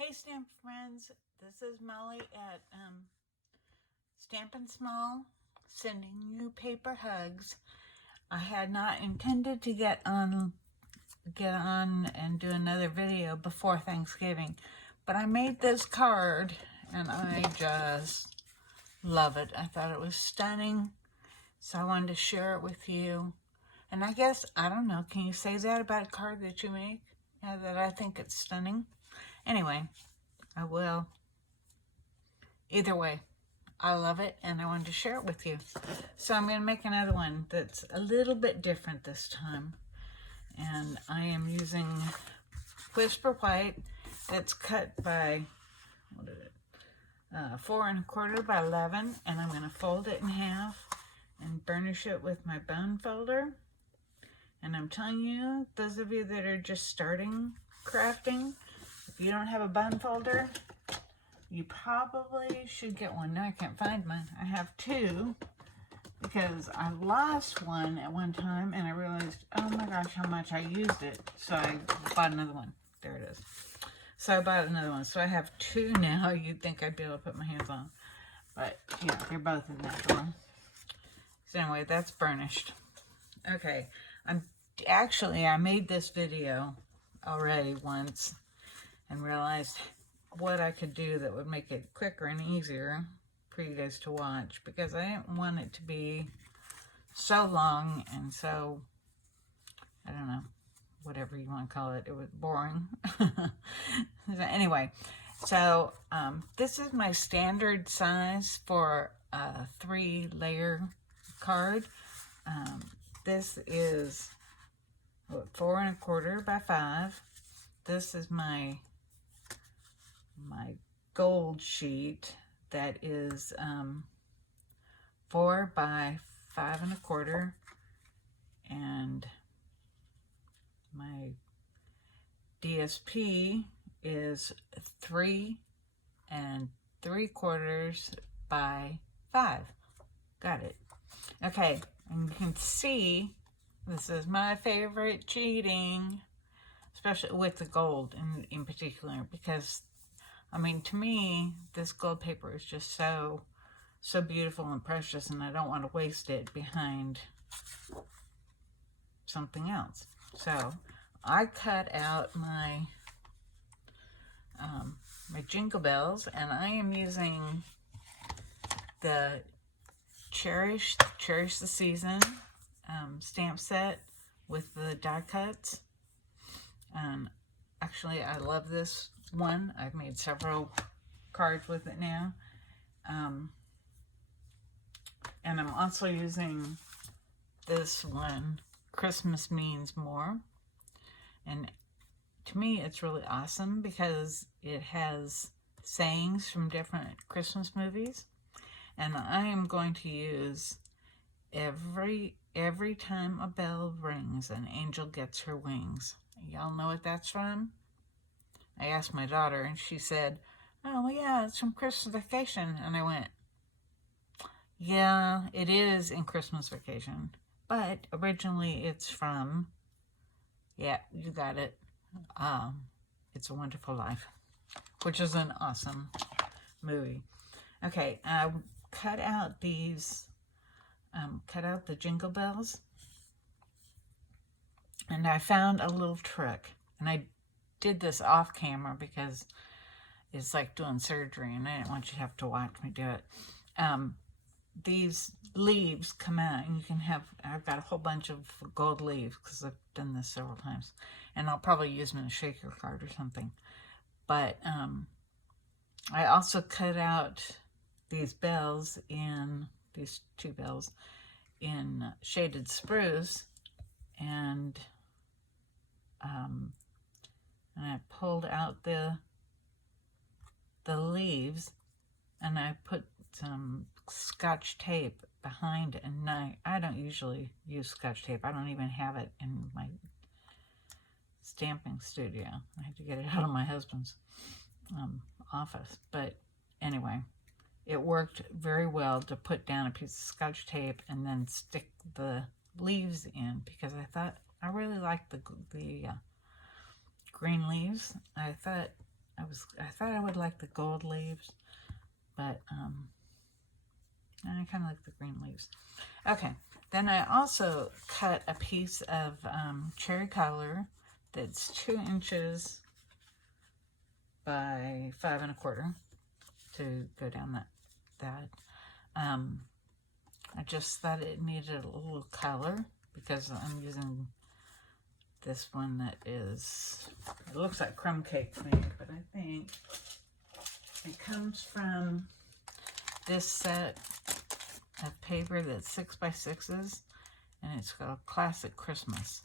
Hey Stamp friends, this is Molly at Stampin' Small, sending you paper hugs. I had not intended to get on and do another video before Thanksgiving, but I made this card and I just love it. I thought it was stunning, so I wanted to share it with you. And I guess, I don't know, can you say that about a card that you make? Yeah, that I think it's stunning. Anyway, I will. Either way, I love it and I wanted to share it with you. So I'm going to make another one that's a little bit different this time. And I am using Whisper White that's cut by, 4 1/4 by 11. And I'm going to fold it in half and burnish it with my bone folder. And I'm telling you, those of you that are just starting crafting, if you don't have a bone folder, you probably should get one. Now I can't find mine. I have two because I lost one at one time and I realized, oh my gosh, how much I used it. So I bought another one. There it is. So I bought another one. So I have two now. You'd think I'd be able to put my hands on. But yeah, they're both in that drawer. So anyway, that's burnished. Okay. I made this video already once and realized what I could do that would make it quicker and easier for you guys to watch, because I didn't want it to be so long and so, I don't know, whatever you want to call it. It was boring. Anyway, so this is my standard size for a 3-layer card. This is 4 1/4 by 5. This is my gold sheet that is 4 by 5 1/4, and my DSP is 3 3/4 by 5. Got it. Okay, and you can see this is my favorite cheating, especially with the gold in particular, because I mean, to me, this gold paper is just so beautiful and precious, and I don't want to waste it behind something else. So I cut out my my jingle bells, and I am using the Cherish the Season stamp set with the die cuts. Actually, I love this one. I've made several cards with it now. And I'm also using this one, Christmas Means More. And to me, it's really awesome because it has sayings from different Christmas movies. And I am going to use every time a bell rings, an angel gets her wings. Y'all know what that's from? I asked my daughter, and she said, oh, well, yeah, it's from Christmas Vacation. And I went, yeah, it is in Christmas Vacation. But originally it's from, yeah, you got it, It's a Wonderful Life, which is an awesome movie. Okay, I cut out these, cut out the jingle bells. And I found a little trick. And I did this off camera because it's like doing surgery and I didn't want you to have to watch me do it. These leaves come out and you can have, I've got a whole bunch of gold leaves because I've done this several times. And I'll probably use them in a shaker card or something. But I also cut out these bells these 2 bells in shaded spruce, and I pulled out the leaves, and I put some Scotch tape behind it. And I don't usually use Scotch tape. I don't even have it in my stamping studio. I had to get it out of my husband's office. But anyway, it worked very well to put down a piece of Scotch tape and then stick the leaves in, because I thought I really liked the green leaves. I thought I thought I would like the gold leaves, but I kind of like the green leaves. Okay, then I also cut a piece of cherry color that's 2 inches by 5 1/4 to go down that. I just thought it needed a little color because I'm using this one that is, it looks like crumb cake to me, but I think it comes from this set of paper that's 6 by 6s, and it's called Classic Christmas.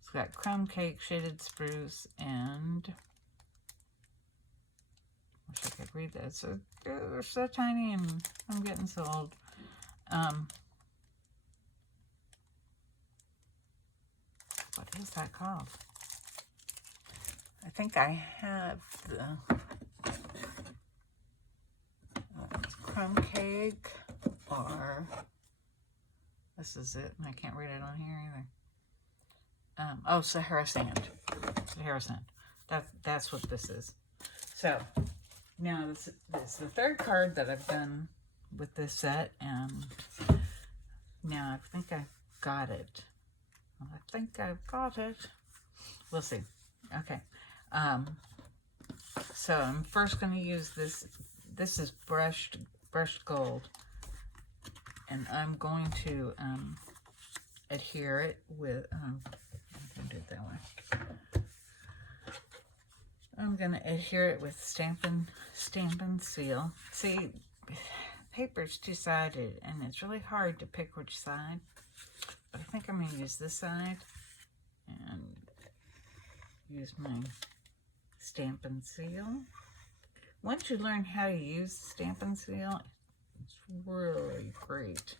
It's got crumb cake, shaded spruce, and wish I could read that. So they're so tiny, and I'm getting so old. What is that called? I think I have the it's crumb cake, or this is it, and I can't read it on here either. Oh, Sahara Sand. Sahara Sand. That's what this is. So now this is the 3rd card that I've done with this set, and now I think I got it. Well, I think I've got it. We'll see. Okay. So I'm first going to use this. This is brushed gold, and I'm going to adhere it with. I'm going to do it that way. I'm going to adhere it with stamp and seal. See, paper's two-sided, and it's really hard to pick which side. But I think I'm going to use this side and use my stamp and seal. Once you learn how to use stamp and seal, it's really great.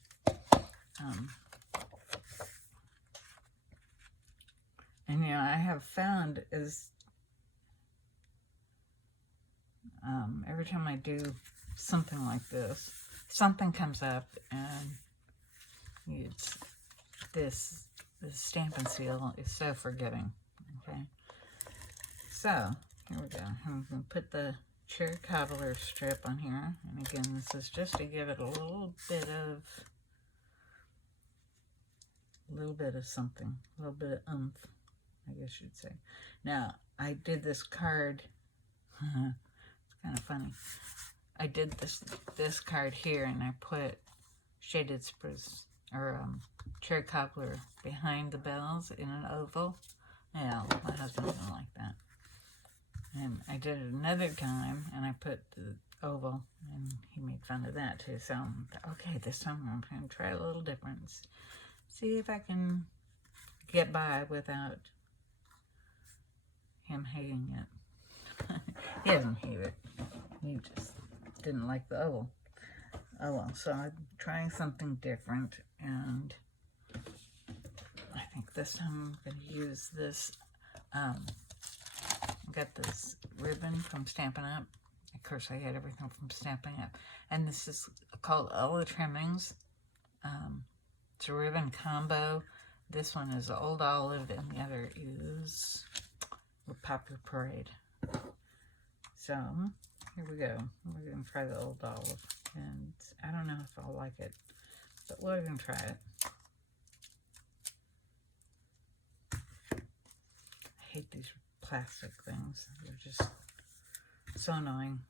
And you know, I have found is every time I do something like this, something comes up, and it's this stamp and seal is so forgiving. Okay, so here we go. I'm going to put the cherry cobbler strip on here, and again, this is just to give it a little bit of something, a little bit of oomph, I guess you'd say. Now, I did this card. It's kind of funny. I did this card here, and I put shaded spruce or cherry cobbler behind the bells in an oval. Yeah, my husband didn't like that. And I did it another time, and I put the oval, and he made fun of that too. So, okay, this time I'm going to try a little different. See if I can get by without him hating it. He doesn't hate it. He just didn't like the oval. Oh well, so I'm trying something different, and I think this time I'm going to use this. I got this ribbon from Stampin' Up. Of course, I get everything from Stampin' Up. And this is called All the Trimmings. It's a ribbon combo. This one is Old Olive, and the other is Popular Parade. So, here we go. We're going to try the Old Olive. And I don't know if I'll like it, but we're going to try it. I hate these plastic things. They're just so annoying.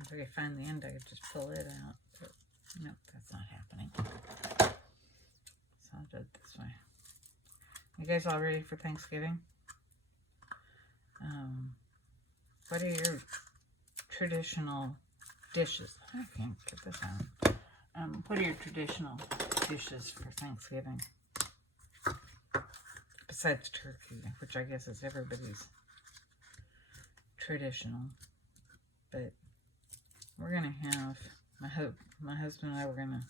If I could find the end, I could just pull it out. But nope, that's not happening. So I'll do it this way. You guys all ready for Thanksgiving? What are your traditional dishes? I can't get this out. What are your traditional dishes for Thanksgiving? Besides turkey, which I guess is everybody's traditional. But we're going to have, my husband and I were going to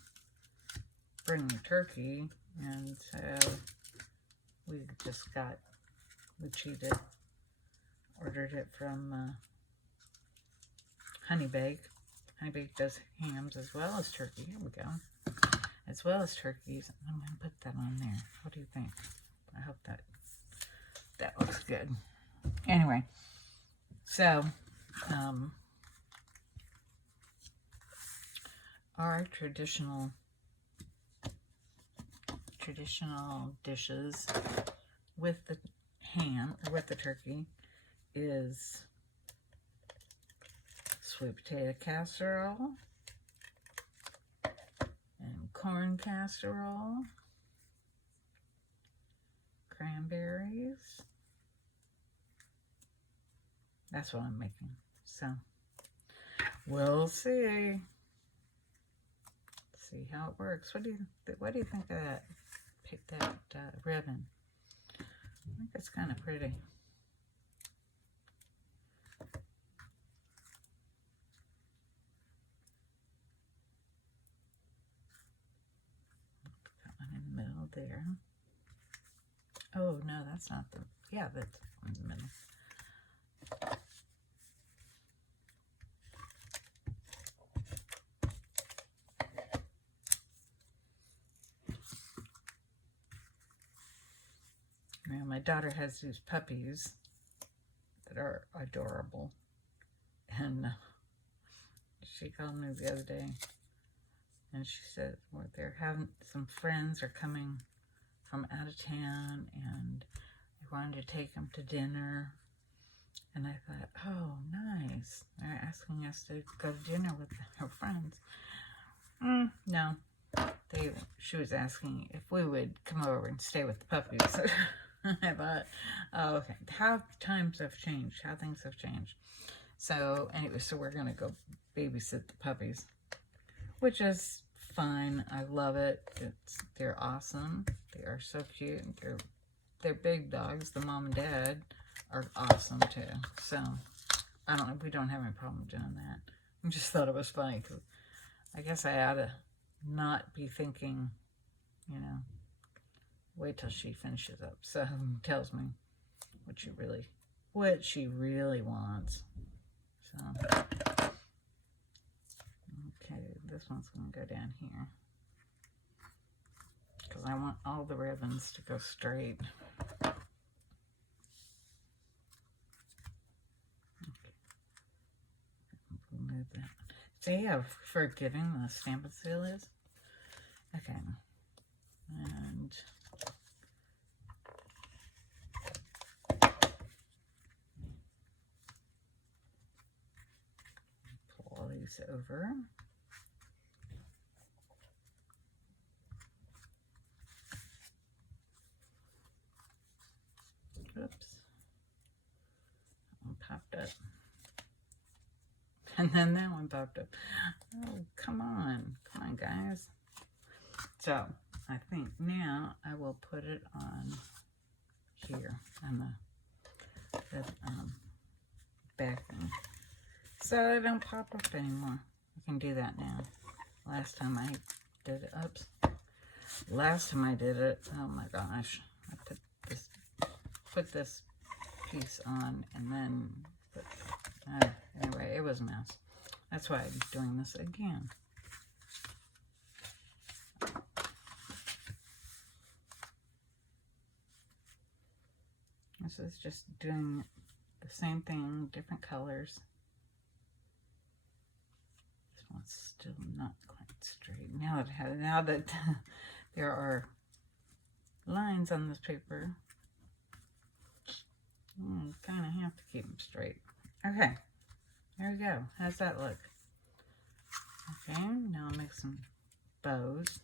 bring the turkey, and so we cheated, ordered it from Honey Bake, Honey Baked does hams as well as turkey. Here we go. As well as turkeys. I'm going to put that on there. What do you think? I hope that looks good. Anyway, so our traditional dishes with the ham, or with the turkey, is sweet potato casserole and corn casserole, cranberries. That's what I'm making. So we'll see. See how it works. What do you think of that? Pick that ribbon. I think it's kind of pretty. Put one in the middle there. Oh no, that's not the. Yeah, that's in the middle. Now, my daughter has these puppies that are adorable, and she called me the other day, and she said, well, they're having some friends are coming from out of town, and they wanted to take them to dinner. And I thought, oh, nice. They're asking us to go to dinner with her friends. No. She was asking if we would come over and stay with the puppies. I thought, oh, okay. How times have changed. How things have changed. So, anyway, so we're going to go babysit the puppies. Which is fine. I love it. They're awesome. They are so cute. They're big dogs. The mom and dad are awesome too. So we don't have any problem doing that. I just thought it was funny because I guess I ought to not be thinking, wait till she finishes up. So tells me what she really wants. So okay, this one's gonna go down here because I want all the ribbons to go straight. Remove that. See how forgiving the Stampin' Seal is? Okay. And pull all these over. Oops. That one popped up. And then that one popped up. Oh, come on. Come on, guys. So, I think now I will put it on here on the back thing. So I don't pop up anymore. I can do that now. Last time I did it, last time I did it, oh my gosh. I put this piece on and then anyway, it was a mess. That's why I'm doing this again. This is just doing the same thing, different colors. This one's still not quite straight. Now that there are lines on this paper, you kind of have to keep them straight. Okay, there we go. How's that look? Okay, now I'll make some bows.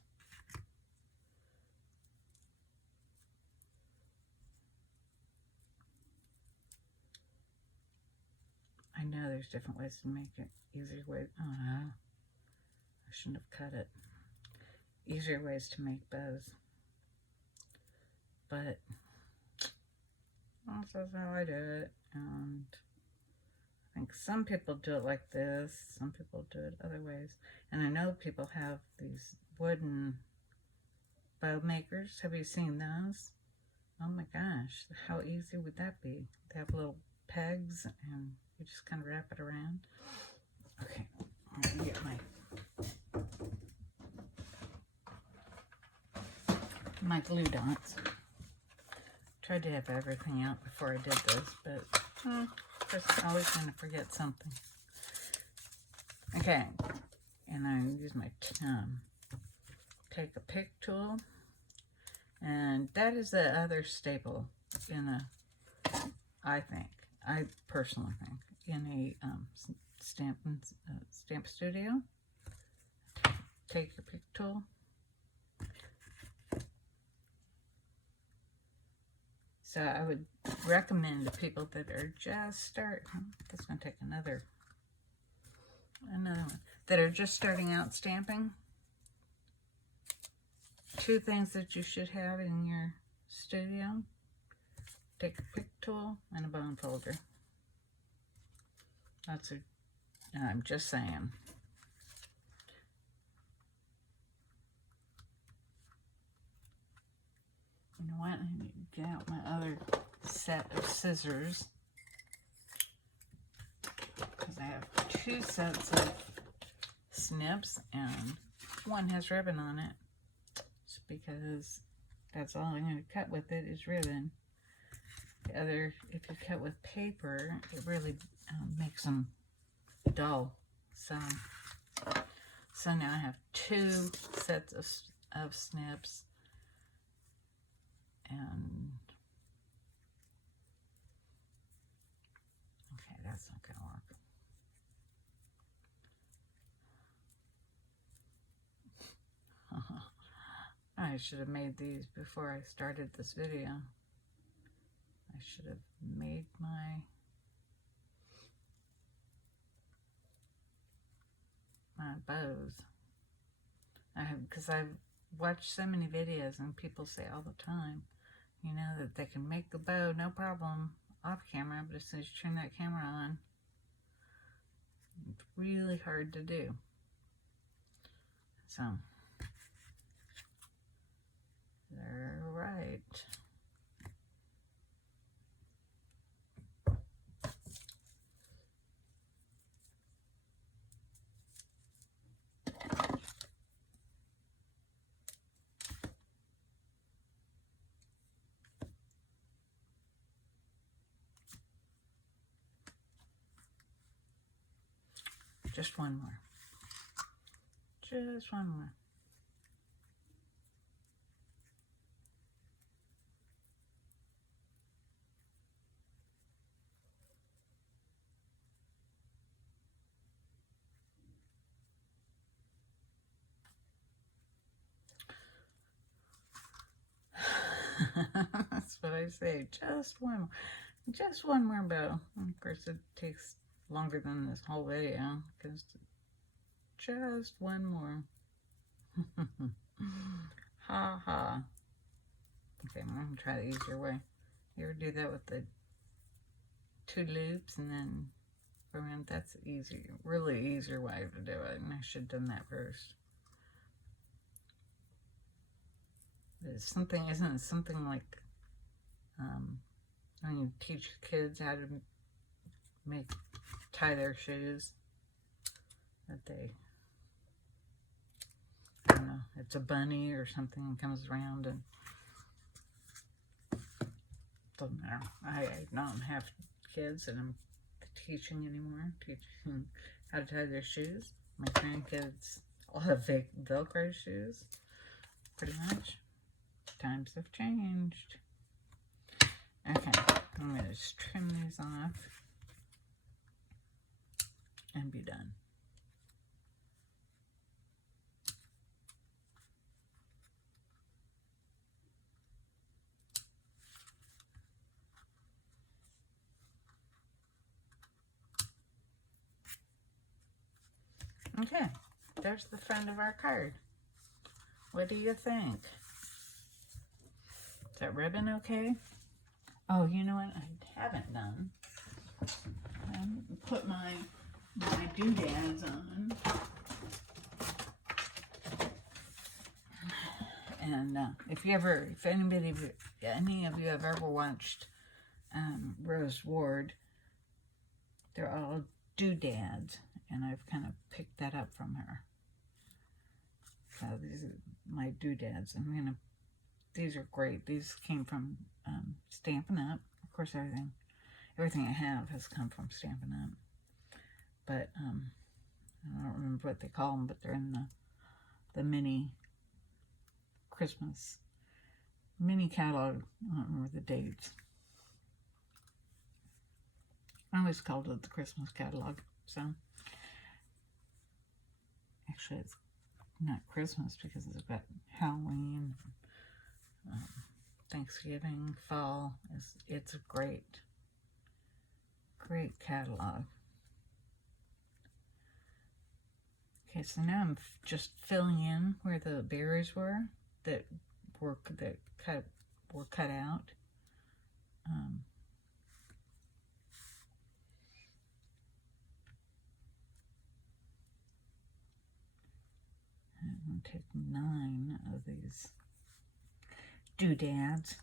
I know there's different ways to make it. Easier ways. Oh no, I shouldn't have cut it. Easier ways to make bows. But that's how I do it. And I think some people do it like this. Some people do it other ways. And I know people have these wooden bow makers. Have you seen those? Oh my gosh, how easy would that be? They have little pegs and you just kind of wrap it around. Okay, Let me get my glue dots. Tried to have everything out before I did this, but just always going to forget something. Okay, and I use my take a pick tool, and that is the other staple in a, I personally think, in a stamp studio. Take your pick tool. So I would recommend to people that are just starting, that's going to take another one, that are just starting out stamping. 2 things that you should have in your studio: take a pick tool and a bone folder. I'm just saying. You know what? I need to get out my other set of scissors, because I have 2 sets of snips and one has ribbon on it. Just because that's all I'm going to cut with it is ribbon. The other, if you cut with paper, it really makes them dull. So now I have 2 sets of snips. And okay, that's not gonna work. I should have made these before I started this video. I should have made my bows. Because I've watched so many videos and people say all the time, you know, that they can make the bow no problem off camera, but as soon as you turn that camera on, it's really hard to do. So, they're right. Just one more. Just one more. That's what I say. Just one more bow. Of course, it takes longer than this whole video because just one more. Ha ha. Okay, I'm gonna try the easier way. You ever do that with the 2 loops and then around? That's easy, really easier way to do it, and I should have done that first. Isn't it something like when you teach kids how to tie their shoes, that they, I don't know, it's a bunny or something and comes around, and doesn't matter. I don't have kids and I'm teaching anymore, teaching how to tie their shoes. My grandkids all have Velcro shoes, pretty much. Times have changed. Okay, I'm going to just trim these off and be done. Okay, there's the front of our card. What do you think? Is that ribbon okay? Oh, you know what I haven't done? I haven't put my doodads on. And if any of you have ever watched Rose Ward, they're all doodads. and I've kind of picked that up from her. So these are my doodads. These are great. These came from Stampin' Up. Of course, everything I have has come from Stampin' Up. But I don't remember what they call them, but they're in the mini Christmas mini catalog. I don't remember the dates. I always called it the Christmas catalog. So actually, it's not Christmas because it's got Halloween, Thanksgiving, fall. It's a great catalog. Okay, so now I'm just filling in where the berries were that were cut out. I'm going to take 9 of these doodads.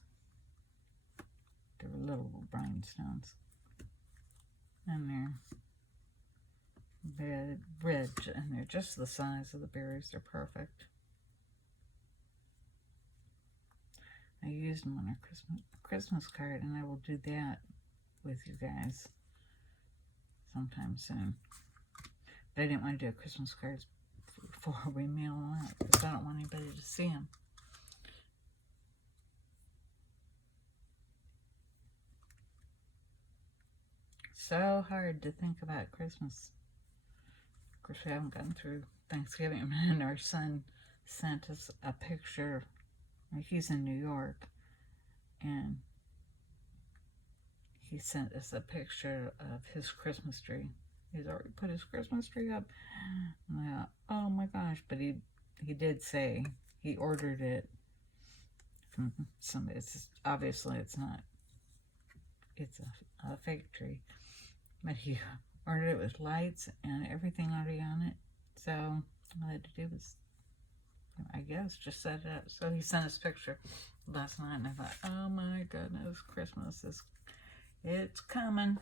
They're little rhinestones. And they're red, and they're just the size of the berries. They're perfect. I used them on a Christmas card, and I will do that with you guys sometime soon. But I didn't want to do a Christmas card before we mail them out because I don't want anybody to see them. So hard to think about Christmas. Of course, we haven't gotten through Thanksgiving, and our son sent us a picture. He's in New York, and he sent us a picture of his Christmas tree. He's already put his Christmas tree up. And I thought, oh my gosh, but he did say he ordered it from somebody. Obviously it's not. It's a fake tree, but he ordered it with lights and everything already on it. So all I had to do was, I guess, just set it up. So he sent us a picture last night, and I thought, oh my goodness, Christmas it's coming.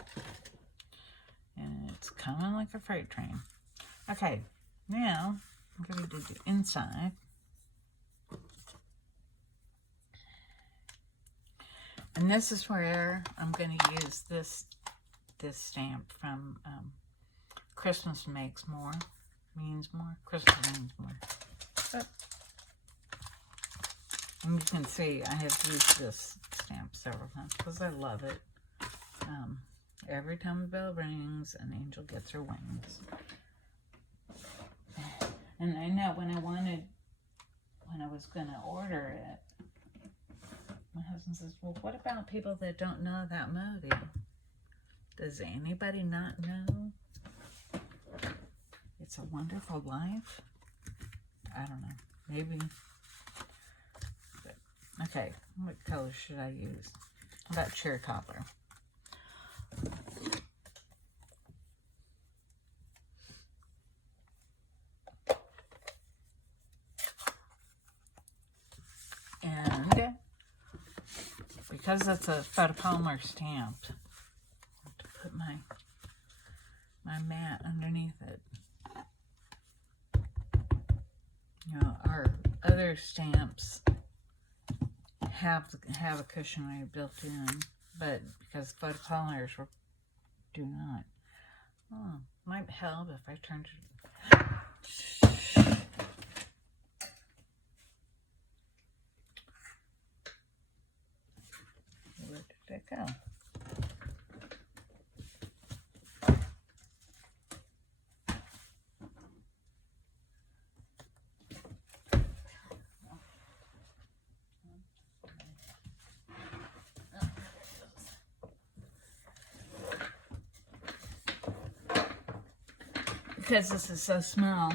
And it's coming like a freight train. Okay, now I'm going to do the inside. And this is where I'm going to use this stamp from Christmas Makes More, Means More. Christmas Means More. But, and you can see I have used this stamp several times because I love it. Every time the bell rings, an angel gets her wings. And I know when I was going to order it, my husband says, well, what about people that don't know that movie? Does anybody not know It's a Wonderful Life? I don't know. Maybe. But, okay, what color should I use? How about cherry copper? And because it's a photopolymer stamp, I have to put my mat underneath it. You know, our other stamps have a cushion ray built in, but because photopolymers do not. Oh, might help if I turned it. Where did that go? Because this is so small,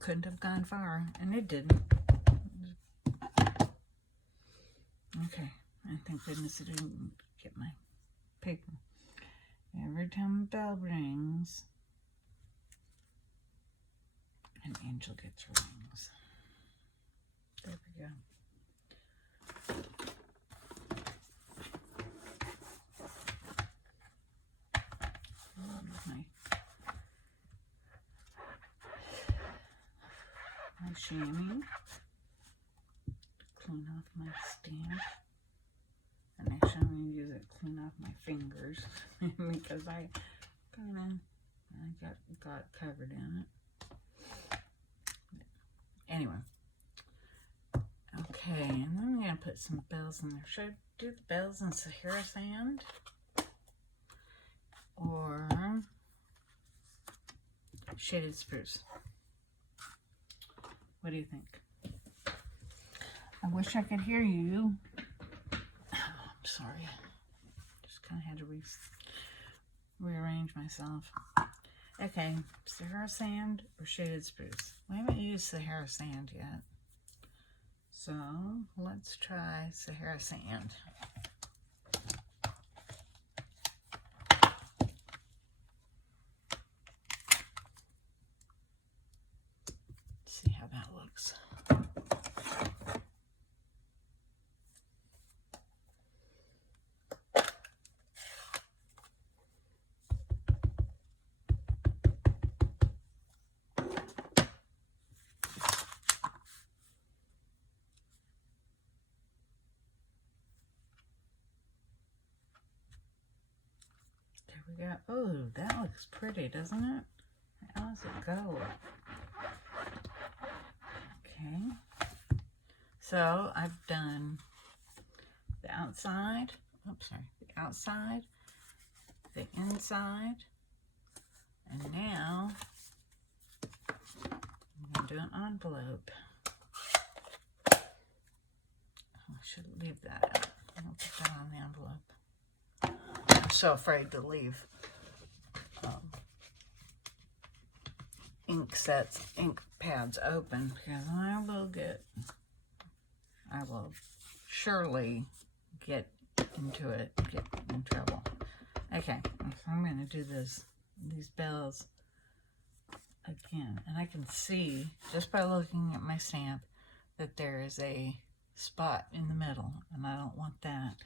couldn't have gone far, and it didn't. Okay, I thank goodness I didn't get my paper. Every time the bell rings, an angel gets her wings. There we go. my chamois. Clean off my stamp. And actually I'm going to use it to clean off my fingers because I got covered in it. Anyway. Okay, and then I'm going to put some bells in there. Should I do the bells in Sahara sand? Or shaded spruce? What do you think? I wish I could hear you. Oh, I'm sorry. Just kind of had to rearrange myself. Okay, Sahara sand or shaded spruce? We haven't used Sahara sand yet. So let's try Sahara sand. See how that looks. There we go. Oh, that looks pretty, doesn't it? How does it go? Okay. So I've done the outside. Oops, sorry. The outside, the inside, and now I'm going to do an envelope. Oh, I should leave that out. I'll put that on the envelope. I'm so afraid to leave ink pads open because I will surely get in trouble. Okay, so I'm going to do these bells again, and I can see just by looking at my stamp that there is a spot in the middle, and I don't want that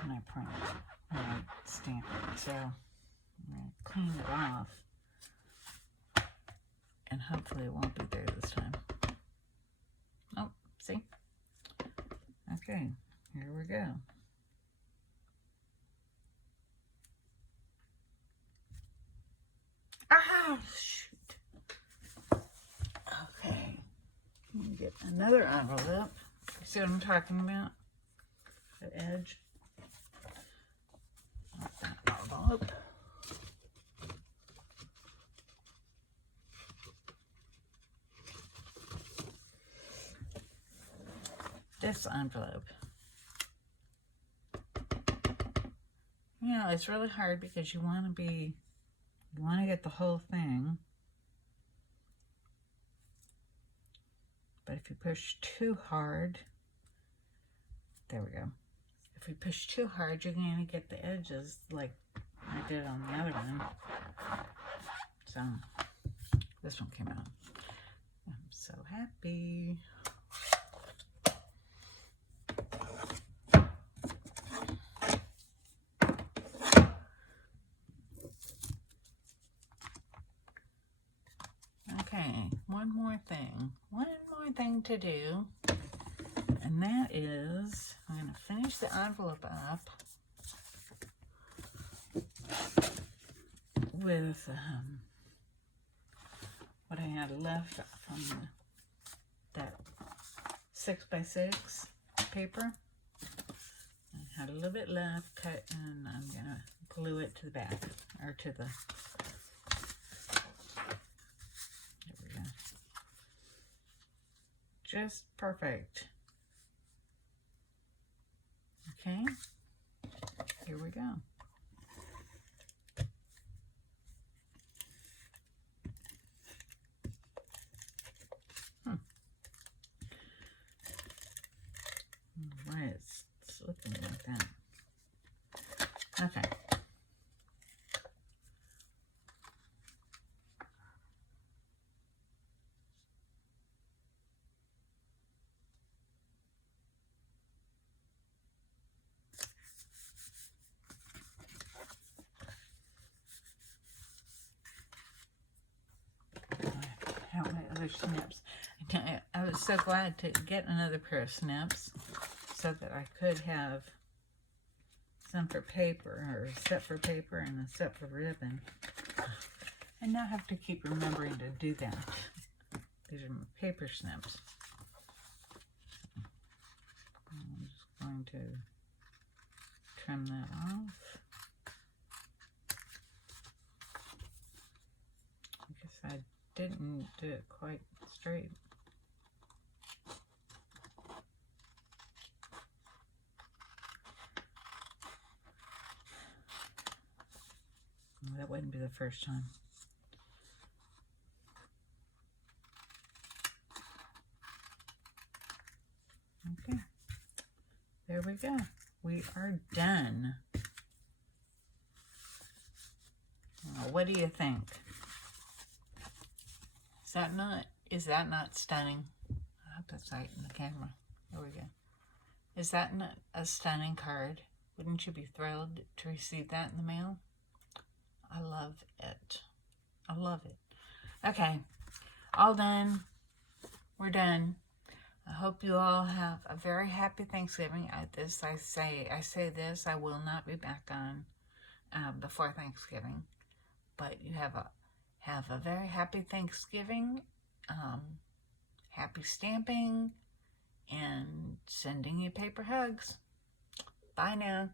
when I print it, when I stamp it. So I'm going to clean it off, and hopefully it won't be there this time. Oh, see? Okay, here we go. Ah, shoot. Okay, let me get another envelope. See what I'm talking about? The edge. That envelope. This envelope. You know, it's really hard because you want to get the whole thing. But if you push too hard, there we go. If you push too hard, you're going to get the edges like I did on the other one. So this one came out. I'm so happy. Okay, one more thing to do, and that is I'm going to finish the envelope up with what I had left from that 6x6 paper. I had a little bit left, cut, and I'm going to glue it to the back, or to the, there we go. Just perfect. Okay, here we go. Why it's slipping like that? Okay. other snips. I was so glad to get another pair of snips so that I could have some for paper, or a set for paper and a set for ribbon. And now I have to keep remembering to do that. These are my paper snips. I'm just going to trim that off. I guess I didn't do it quite straight. That wouldn't be the first time. Okay, there we go. We are done. What do you think? Is that not stunning? I hope that's right in the camera. There we go. Is that not a stunning card? Wouldn't you be thrilled to receive that in the mail? I love it. I love it. Okay, all done. We're done. I hope you all have a very happy Thanksgiving. I say this, I will not be back on before Thanksgiving. But you have a very happy Thanksgiving, happy stamping, and sending you paper hugs. Bye now.